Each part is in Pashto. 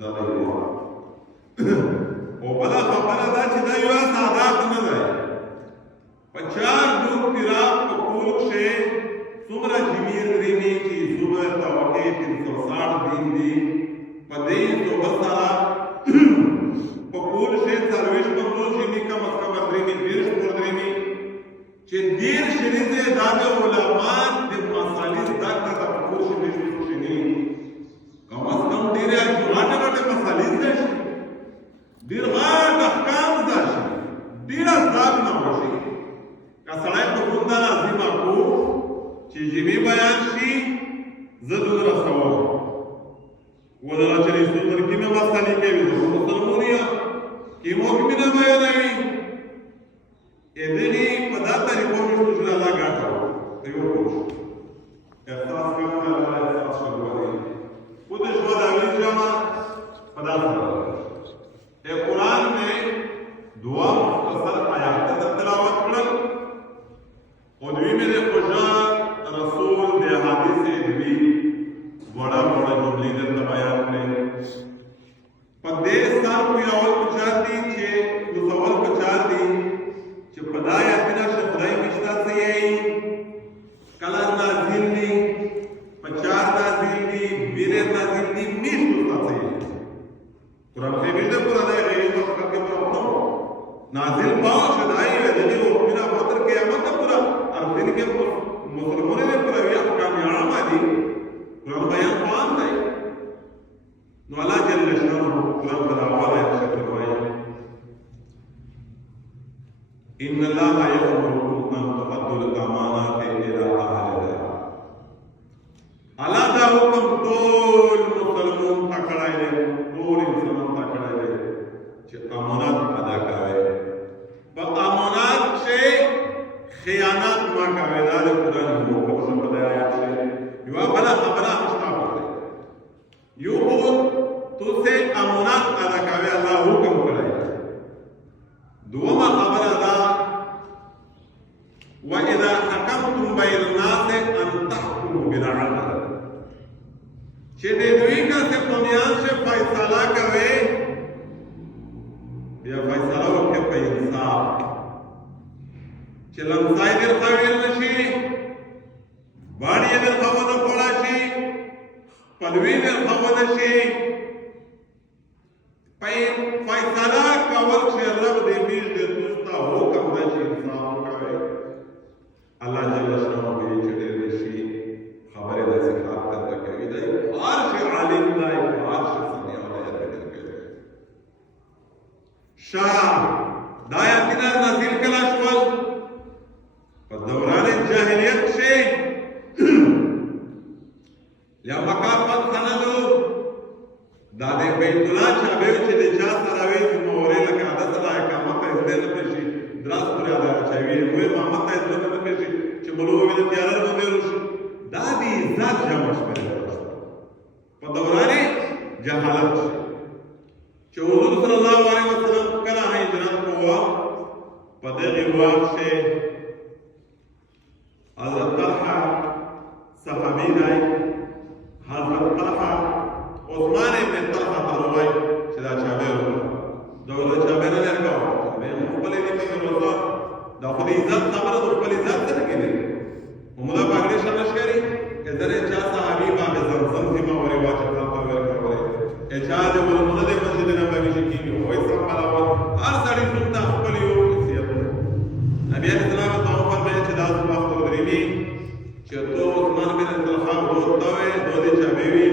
دا دی او بلا خبره دا چې دا یو سادات نه دی په چار دوک تیراب په کول کښې څومره جمیر درېمې چې صبح توقع 360 دین دي په دې صبح سره په کول کښې 40-50 جمې کم از کم درېمې 30 درېمې چې ډېر شریزه دا د علما د مسالې زده کړه د په کول کښې شني کم از کم ډېرې غټې مسالې زده شي ډېر غټ احکام زده شي ډېر اسباب نه وشي که سړی په کوم دا عظیمه کو چې جمې بیان شي زه دومره ثواب ودله چې رسول کومې مسالې کوي زه مسلمان یم کومو کې نه بیانوي دغې په دا طریقو مې چې الله ګټه ته یو کوم احساس کوم الله احساس کوي خود ژوند اوی جمع په دا قرآن میں دعا مختصر آیات تلاوت کړل او دوی میرے خوشا رسول دے حدیث دوی بڑا بڑا جملے دلته بیان کړي په دې سال کو اول پچار دي چې د سوال پچار دي چې خدای بنا خدای مشتا سي کلا نازل دي پچار نازل دي بیره نازل دي میشتو سي قرآن سے ملتے قرآن ہے غیر وقت کر کے پڑھو نازل پاؤ شدائی ہے جنہی وہ میرا بہتر قیامت ہے پورا اور دن کے مسلمون نے پورا یہ احکام عام آدھی قرآن بیان قرآن ہے نو اللہ جل شانہ قرآن پر آوالا ہے شکر بھائی ان اللہ یأمرکم ان تؤدوا الامانات الی اہلها اللہ دا حکم ټول مسلمان پکړای دی ټول انسانان پکړای دی چې امانت ادا کوي په امانت کې خیانت ما کوي دا د قرآن حکم څخه په آیات کې یو بل خبره مشته کوي یو تو سے امانت ادا کوي الله حکم کړی دوما خبره دا واذا حكمتم بين الناس ان تحكموا بالعدل چې د دوی کا سے پمیان سے فیصلہ کوي یا فیصلہ وکړي په انصاف چې لمسای در خویل نشي باندې در خوونه پړا شي پلوی در خوونه شي فیصلہ کول چې رب دې میز دې دوستا حکم دی چې انصاف کوي الله جل شانه به چې دې شي خبره د ذکر ته کوي دی عرش عالم دی عرش سميع دی شاه دایاتنا نازل کلا شول په دوران جاهلیت کې یا مکافات سندو دا د بیت الله چابه چې د چا سره وي چې مورې لکه عادت سره اقامت یې دل په شي دراس پر ادا چوي وې محمد یې دل په شي چې بلوغ ویل تیار باندې ورشي دا دې ذات جمع شوه په دوران جهالت چې حضور صلی الله علیه وسلم کله هجرت کوه په دغه وخت کې حضرت طلحه صحابي دی حضرت طلحه عثمان ابن طلحه پروای چې دا چابه ورو دا چابه نه لرګاو به خپل دې په ورته دا خپل عزت خبره د خپل عزت ته کېږي موږ باندې شمشکري کله چا صحابي باندې زمزم دی ما ورې واچ الله په ورکوي اجازه ولونه د مسجد نبوي کې کیږي وای څنګه علاوه هر ځړې څنګه خپل یو حیثیت نبی اسلام ته فرمایي چې دا وخت ورېږي چې تو عثمان بن طلحه ورته وي دوی چابه وي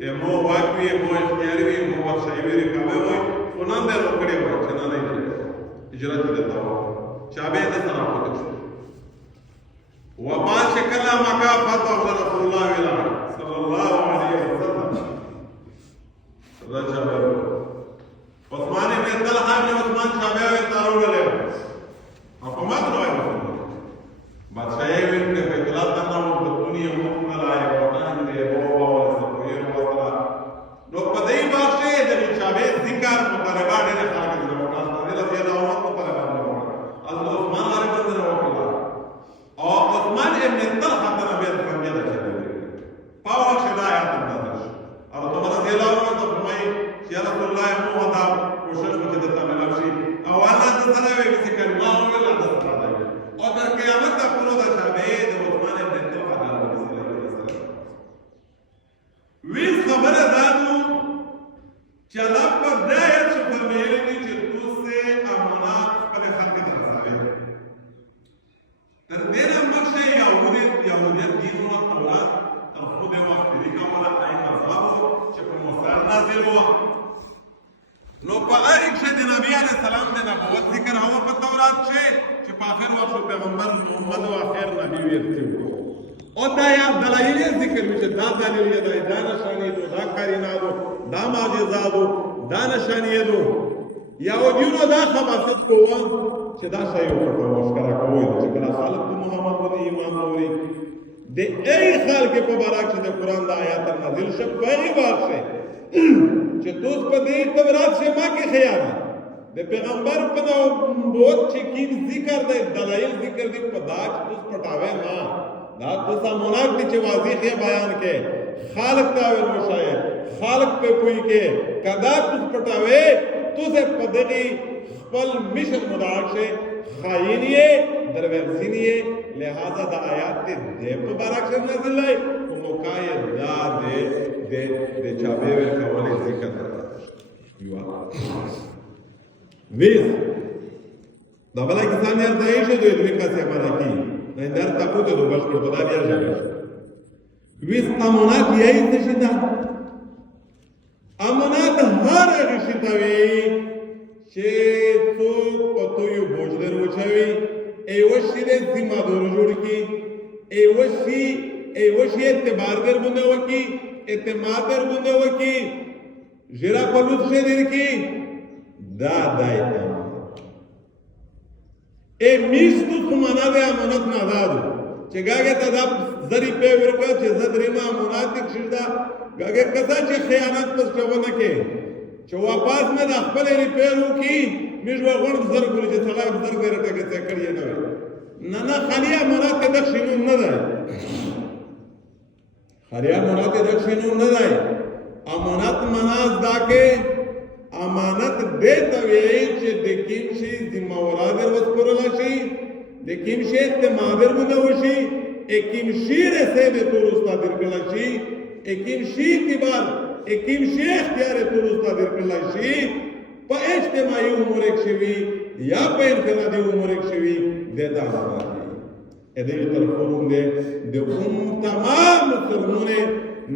ته مو واقعي مو اختیاري وي مو ورشي وي کوي وي ونان در وکړي وای چې نه نه هجرت ته چابه د سره وکړي وما شكل مكافأة رسول الله صلى الله عليه وسلم رجع عثمان بن طلحه بن عثمان شابه تارو له حکومت راي بادشاہي وین کے بیتلا تنا و دنیا مکمل آئے وطن دے بابا و سپویر وطلا نو پدای باشه د شابه ذکر مقربه دې خلک د وطن دې له زیاده امت مقربه الله عثمان علی بن وکلا او عثمان ابن طلحه تنا به فرمایي دا چې پاو شدا آیات انداز او تمہارا دلاو میں تو فرمائی دادو چې الله په دې آیت کې فرمایلی دی چې دوسه امانات خپل خلق ته رسوي. تر دې نه مخکې یهودیت دین او تورات تر خو دې وخت دې کومه آیت مذهب چې په موسی نازل و. نو په هغه کې د نبی علیه السلام د نبوت ذکر هوا په تورات چې په آخر وخت پیغمبر محمد او آخر نبی ویل او دا یا دلایل ذکر چې دا دلیل دی دا نشانی دو دا کارینا دو دا معجزات دو دا نشانی دو یهودیونو دا خبرت کوو چې دا شی وکړو ښکارا کوي چې کله خالق محمد باندې ایمان اوري د ای خلق په بارک چې د قران د آیات نازل شوه په ای واقع چې دوس په دې تورات سے ما کې خیانت د پیغمبر په نبوت چې کین ذکر د دلایل ذکر دی په داج دوس پټاوي نه دا دوسا مناق دی چې واضح بیان کې خالق دا ور مشاهد خالق په کوئی کې کدا دوس پټاوي تو سے پدغی خپل مشن مدعا سے خائنیه درویزینیه لہذا دا آیات دے مبارک سے نازل ہے وہ مقاید دا دے چابے ورکولی ذکر ویس دا بلا کسان یار دائیشو دوی کسی ہمارا کی نایندار تاکو دے دو بشکر خدا دیا جائے ویس امانات یہی تشدہ امانات هر غشتوی چې څوک په تویو بوج در وچوي ایوشی دې ذمہ دار جوړ کی ایوشی اعتبار در باندې وکي اعتماد در باندې وکي جرا په لوت شه در کی دا دایته ای میستو سمانا دې امانت نه دادو چې ګاګه ته دا زری په ورکا چې زدري ما امانت کښدا ګاګه کدا چې خیانت پس چونه کې چې واپس مې د خپل ریپیرو کی مې جو غوړ زر ګل چې څلا زر زر ټکه څه کړی نه نه خالي امانت د شینو نه ده خالي امانت د شینو نه ده امانت مناز دا کې امانت دې ته وی چې د کیم شي ذمہ ورادر وسپرل شي د کیم شي اعتمادر مونږ وشي اکیم شیر سے دے تو رستا در کلاشی اکیم شیر کی بار اکیم شیر اختیار تو رستا در کلاشی پا اجتماعی امور ایک شوی یا پا انفرادی امور ایک شوی دیتا آمدی ادھر طرفون دے تمام مسلمون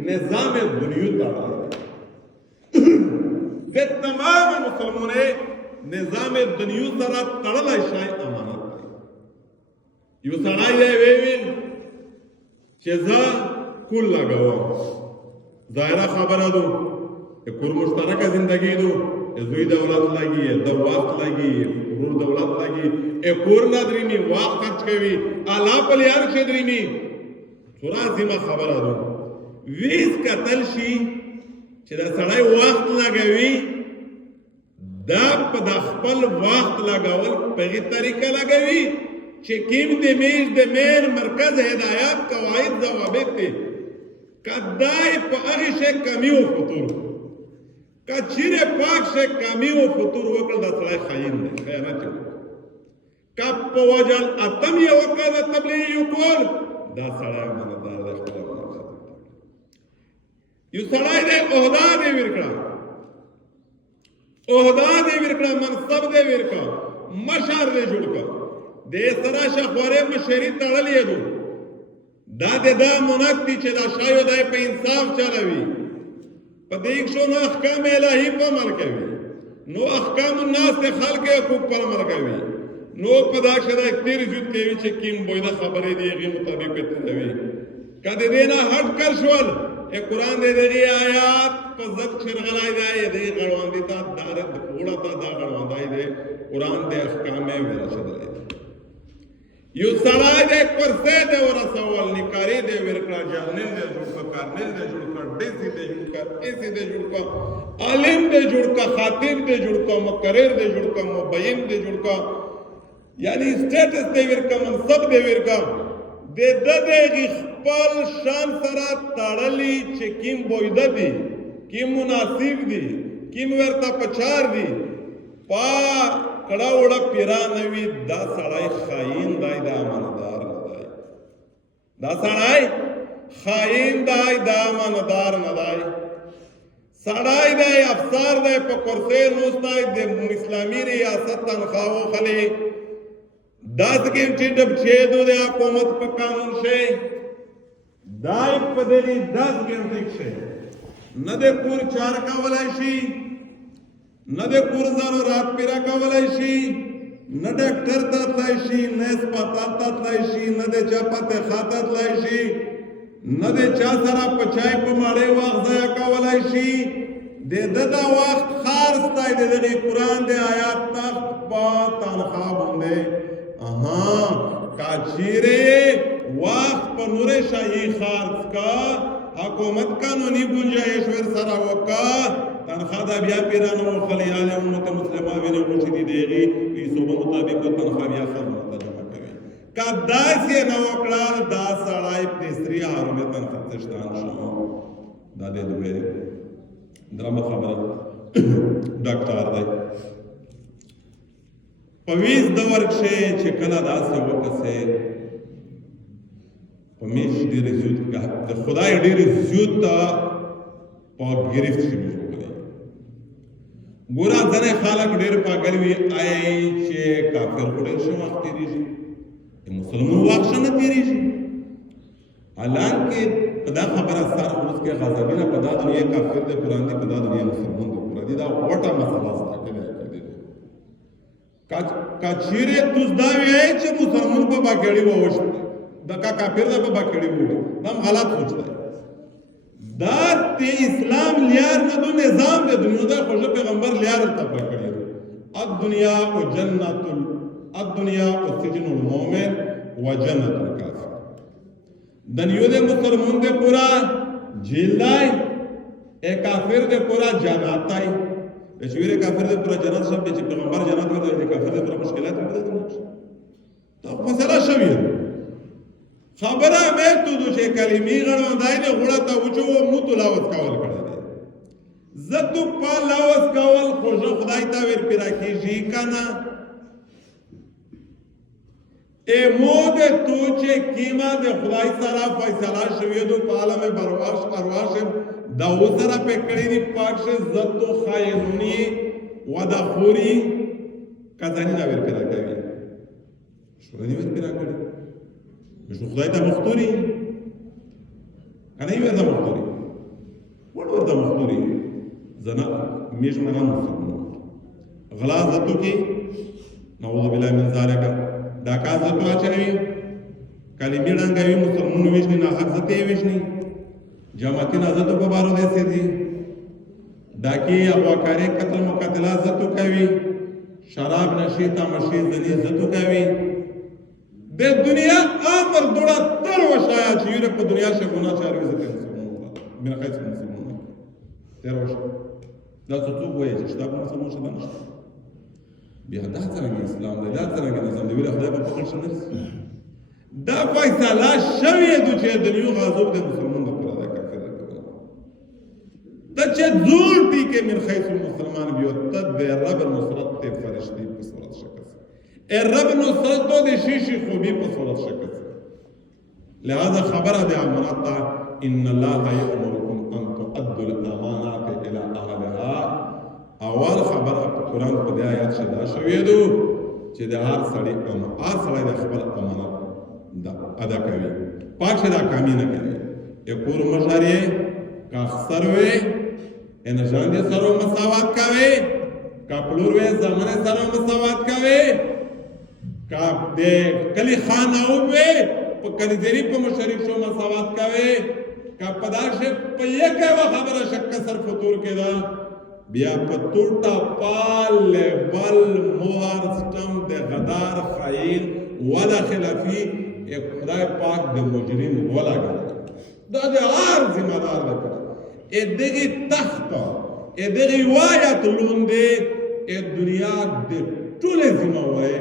نظام دنیا تاڑا دے تمام مسلمون نظام دنیا تاڑا تڑلا شای امانت یو سڑائی دے ویوین چیزا کل لگاوا ظاہرہ خبرہ دو کور مشترکہ زندگی دو زوی دولت لگی دو وقت لگی رور دولت لگی کور ندرینی وقت خرچ کوي اللہ پلیار شدرینی سورا زیمہ خبرہ دو ویس قتل شی چی دا سڑائی وقت لگاوی دا پا دا خپل وقت لگاول پغی طریقہ لگاوی چکیم دمیج دمیر مرکز ہدایات قواعد ضوابط تے کدائی پا اغی شے کمی و فطور کچیر پاک شے کمی و فطور وکل دا سرائی خائن دے خیانت چکو کب پا وجل اتم یہ وکل دا تبلیغی کول دا سرائی مندار دا خدا مرکز یو سرائی دے اہدا دے ورکڑا منصب دے ورکا مشار دے جڑکا دے سرا شخوارے مشہری تڑلی دو دا دے دا مناکتی چے دا شایو دائے پہ انصاف چلاوی پا دیکھ شو نو احکام الہی پا مرکوی نو احکام الناس تے خلق حقوق پر مرکوی نو پدا شدہ تیر جود کیوی چے کیم بویدہ خبری دیگی مطابق پیتنوی کدے دینا ہٹ کر شوال اے قرآن دے دیگی آیات پا زد شرغلائی دائے دے غروان دیتا دارت پوڑا تا دا غروان دائی دے قرآن دے احکام ویرا شدلائی یو سڑائی دے کرسے دے ورسوال نکاری دے ورکڑا جانل دے جڑکا کارنل دے جڑکا ڈیسی دے جڑکا ایسی دے جڑکا عالم دے جڑکا خاطب دے جڑکا مقرر دے جڑکا مبین دے جڑکا یعنی سٹیٹس دے ورکا منصب دے ورکا دے دے غخپال شان سرا تاڑلی چھے کیم بویدہ دی کیم مناسب دی کیم ورطا پچار دی پا کڑا وڑا پیرا نوی دا سڑائی خائن دائی دا اماندار ندائی دا سڑائی خائن دائی دا اماندار ندائی سړی دی افسر دی په کرسۍ نوست دی د اسلامي ریاست تنخواه واخلې داسې کې چې ډبچېدو د حکومت په قانون شي دا یې په دغې 10 ګنټې کښې نه د کور چار کولی شي نه د کور ضرورات پوره کولی شي نه ډاکټر ته تللی شي نه هسپتال ته تللی شي نه د چا پتخا ته تللی شي نه د چا سره په چای په ماړۍ وخت ضایع کولی شي د ده دا وخت خرڅ دی د دغې قرآن د آیات تخت په تنخواه باندې که چیرې وخت په نور شاهي خرڅ کا حکومت قانوني گنجائش ورسره وکړه تنخواه دا بیا پیرانه وخلې یا د امت مسلمه وینې وچې دي د هغې پیسو په مطابق تنخواه بیا خلکو ته جمع کوي که داسې نه وکړه دا سړی پېسري هرومې تنخواه تشتان شو دا د دوی درمه خبره ډاکټر دی په ویز دور کښې چې کله داسې وکړسې په میش ډېرې زیات د خدای ډېرې زیات په ګرفت شي موږ وکړئ ګوره ځینې خلک ډېر پاګل وي آی چې کافر خو ډېر ښه وخت تېرېږي د مسلمان وخت ښه نه تېرېږي حالانکې په دا خبره سر اوس کې غضبي نه په دا دنیا کافر دی قرآن دی په دا دنیا مسلمان دی قرآن دی دا غوټه مسله زده کړې که چیرې تو زده ویې چې مسلمان په باکړې ووشت دا کا کافر دا په باکړې ووړي دا هم غلط سوچ دی دا د اسلام لیار نه دو نظام دی دنیا دا خوږ پیغمبر لیار ته پکړي الدنیا او جنت الدنیا او سجن المؤمن و جنت الکافر دنیا دے مسلمان دے پورا جیل دائی اے کافر دے پورا جنات دائی بشویر کافر دے پورا جنات شب دے چی پیغمبر جنات ورده دے کافر دے پورا مشکلات ورده دے تو مسئلہ شویر خبره میں تو دو چه کلمی غنو دائی دے غوڑا تا وچو موتو لاوز کول کرده دے زدو پا لاوز کول خوشو خدای تا ویر پیرا کی جی کانا اے مود تو چه کیما دے خدای سارا فیصلہ شویدو پالم برواش ارواش داو سارا پکڑی دی پاکش زدو خائنونی ودا خوری کازانی نا ویر پیدا کری شو دی ویر پیدا کری مشو خدای تا مختوری کنای ویر دا مختوری وڑ ور دا مختوری زنا میش منا مسلمان غلا زدو کی نعوذ بالله من ذالک دا کار زتو اچوي کلمې ډنګوي مسلمانو ویشني نه حق زته ویشني جماعتي نازتو په بارو دې سي دي ډاکي ابواکاري قتل مقتلات زتو کوي شراب نشي تماشي زني زتو کوي د دنیا امر دوړه تر وشایا چې یو په دنیا شه ګناه چاري زته مسلمان من خیس مسلمان تر وشه دا څه وایي چې دا مسلمان شه نشته بیا دا څنګه اسلام دی دا څنګه نظام دی ویل خدای په پخښ نه دا فیصله شوی د چې د نیو غاضب د مسلمان د پر ادا کړل ته چې زور دی کې من خیس مسلمان بیا تد رب نصرت ته فرشتي په صورت شکل ای رب نصرت تو د شیشي خوبي په صورت شکل لہذا خبره د امانت ان الله یامرکم ان تؤدوا الامانات الى اهلها اول خبره قرآن په دې آیات کې دا شوی دی چې د هر سړي د خپل امانت ادا کوي پاک دا کامی نه کوي یو کور مشاري کا سروي ان ځان دي سره مساوات کوي کا پلور وې زمانه سره مساوات کوي کا دې کلی خانه وې په کلی دری په مشرف شو مساوات کوي کا پداشه په یکه خبره شک سر فطور کېدا بیا په ټوټه پال بل مهر سٹم د غدار خائن ولا خلافی خدای پاک د مجرم ولا ګر دا د هر ذمہ دار ده ا دغه تخت ا دغه روایت لوندې ا دنیا د ټول ذمہ وای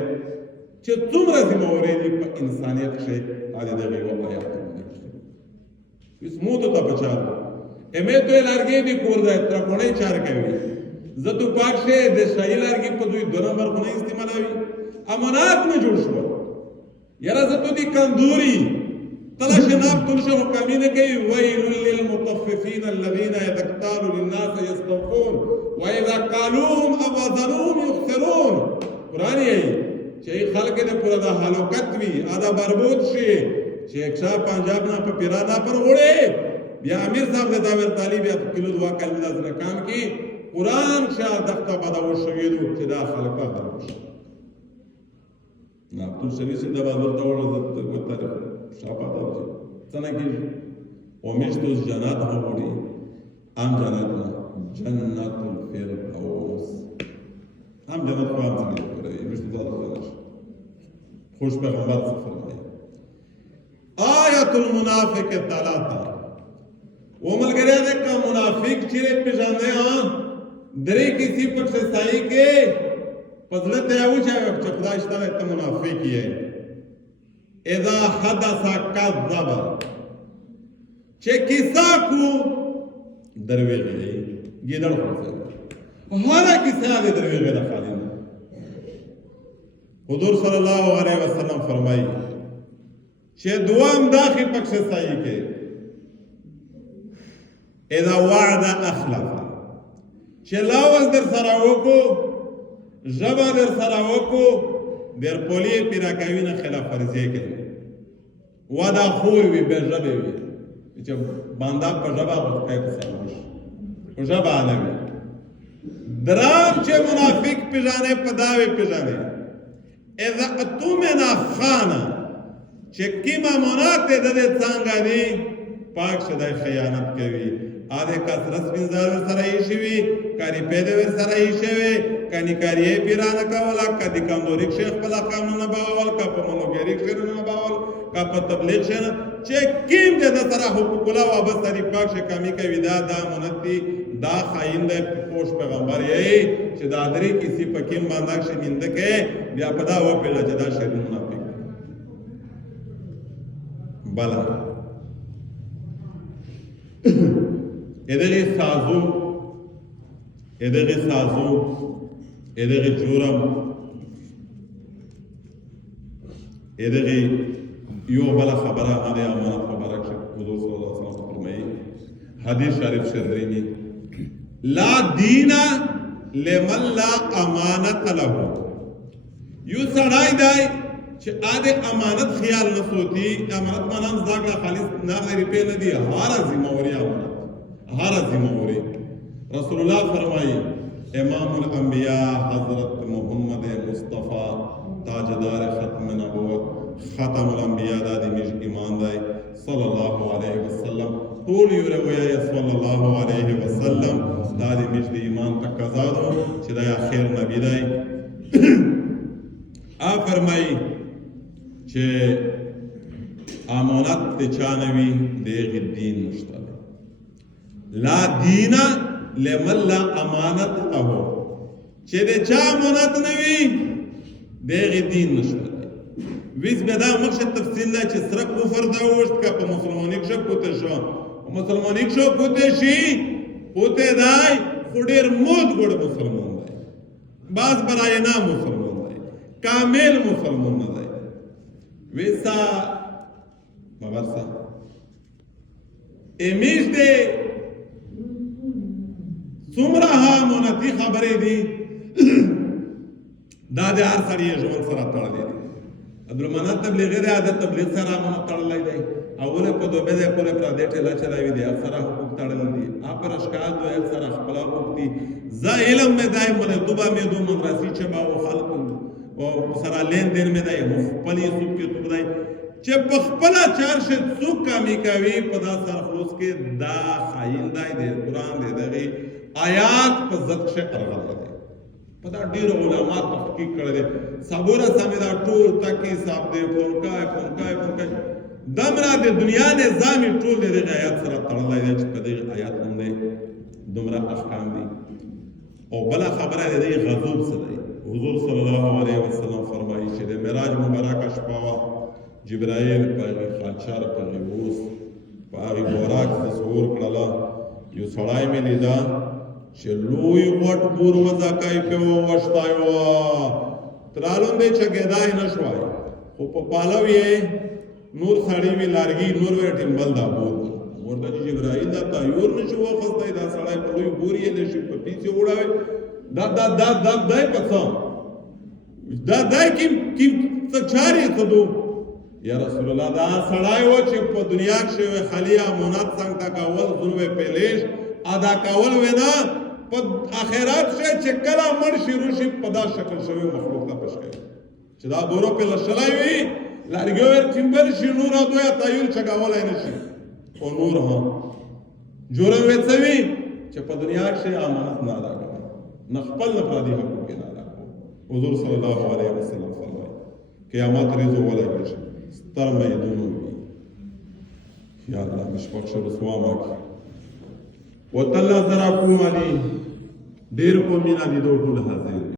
چې څومره ذمہ وره دي په انسانيت کې ا دغه روایت اس مو ته بچا امی تو لارګي دی کور دا تر کوڼې چار کوي زتو پاکشه د شایل لارګي په دوی 2 نمبر کوڼې استعمالوي امانات می جوړ شو یاره زتو دی کندوري تلا شناب تلشه کمینه کوي ویل للمطففین الذين اذا اكتالوا للناس يستوفون واذا قالوهم او وزنوهم يخسرون قرآن یہی چې خلق دې پورا د هلاکت وي ادا بربود شي چې 150 نه په پیرانا پر وړي بیا امیر صاحب د داور طالب یا کلو دوا کله د کام کی قرآن شاه دغه بدو شویدو چې دا خلقه درو نه تو سوي سي د بازار ته ورته وته شاپا دا څنګه کی ومشتوس جنات هوړي ام جنات جنات الفردوس ام جنات په ام څنګه کوي مشتوس دا خوش پیغمبر فرمایي آیت المنافق ثلاثه وملګری دې کا منافق چې په ځانه ها درې کسی پر سے سایه کې پزله ته او چې خدای ستاره ته منافق یې اذا حدث كذب چې کیسا کو درویږي ګیدړ خو هغه کیسه دې درویږي نه خالي حضور صلی الله علیه وسلم فرمایي چې دوام داخې پکښ سایه کې اذا وعد اخلف چې لاوز در سره وکو ژبه در سره وکو در پولی پیرا کوي نه خلاف ورزي کوي وعده خو وي به ژبه وي چې باندې په ژبه کوي څه او ژبه نه وي درام چې منافق پیژانه پداوي پیژانه اذا اتمنا خانه چې کیما منافق د څنګه دی پاک شدای خیانت کوي آده کسرس بینزار سره ایشوی کاری پیده ور سره ایشوی کانی کاریه پیرانه کولا کدی کمدوریک شیخ پلا کامنو نباول کا پا منوگیریک شیخ نباول کا پا تبلیغ شیخ چه کیم جده سره حقوقلا وابست تاری پاک شکامی کوي دا منتی دا خائن دا پوش پیغمبر یهی چه دادری کسی پا کیم بانداک شمینده بیا پدا و پیلا جدا شیرین منافق بلا ادغه سازو ادغه جرم ادغه یو بلا خبره هغه امانت خبره چې حضور صلی الله علیه وسلم فرمایي حدیث شریف شریمی لا دین لمن لا امانت له یو سړی دی چې اده امانت خیال نه سوتی امانت مانم زاګه خالص نه لري په نه دی هر ذمہواری امانت ہر ذمہواری رسول اللہ فرمائی امام الانبیاء حضرت محمد مصطفیٰ تاجدار ختم نبوت ختم الانبیاء دادی مش ایمان دائی صلی اللہ علیہ وسلم طول یورویا صلی اللہ علیہ وسلم دادی مش دی ایمان تقاضادو چدایا خیر نبی دائی آ فرمائی چه امانت چانوی دیغ الدین مشتبه لا دینا لمن لا امانت اهو چې د چا امانت نه وي دغه دین نشته ویس بدا مخشه تفصیل لا چې سره کفر دا وشت کا په مسلمانۍ کې کوته شو مسلمانۍ کې کوته شي کوته دای خډیر موت ګډ مسلمان دی باز برای نه مسلمان دی کامل مسلمان نه دی ویسا مبارسا امیش دی څومره امانتي خبرې دي دا د هر سړي ژوند سره تړلې دي عبدالمنان تبلیغي دی عادت تبلیغ سره امانت تړلی دی اوله په دوبه دی پورې پردې ټېله چلاوي دی هر سره حقوق تړلی دي پر اشکال دو هر سره خپل حقوق دي زه علم مې دی مله دوبه مې دو مدرسې چې با او خلق او سره لین دین مې دی خپل یې څوک کې توب دی چې په خپله چارشه څوک کامي کوي په دا سر خلوص کې دا خاین دی د قرآن دی دغې آیات په ضد شه ارغله دي په دا ډیر علما تحقیق کړی دي صبره سمې دا ټول تکي صاحب دې فونکای دمرا د دنیا نظام ټول دې آیات سره تړلای دي چې په دې آیات باندې دومره احکام دي او بلا خبره دې غضب څه دی حضور صلی الله علیه وسلم فرمایي چې د معراج مبارک شپه جبرائیل په خاچار په غوس په هغه براک تصور کړلا یو سړی مې لیدا چې لوی غټ بور وځکای په وښتایو ترالون دې چې ګدای نشوای خو په پالو یې نور سړی وی لارګي نور وی ټیمبل دا بوت ورته چې جبرائیل دا تایور نشو وخت دا سړی په لوی بوري له شي په پیڅه وړاوي دا دای پڅا دا دای کی څچاري کدو یا رسول الله دا سړی و چې په دنیا کې خالیا مونات څنګه کاول ذنوب پهلیش ادا کاول وینا په اخرات چې کله مړ شي روشي په دا شکل شوی مخلوق ته پښ کوي چې دا بورو په لشلای وي لارګو ور ټیمبل شي نور دوه تایور چګاولای نشي او نور ها جوړه وڅوي چې په دنیا کې امانت نه ادا کوي نه خپل نه پردي حقوق نه ادا کوي حضور صلی الله علیه وسلم فرمایي قیامت ریزو ولا شي ستر میدونو یا الله مشفق رسوا ماکی وتلا ذرا کوم علی ډیر کو مینا دي دوه ټول حاضر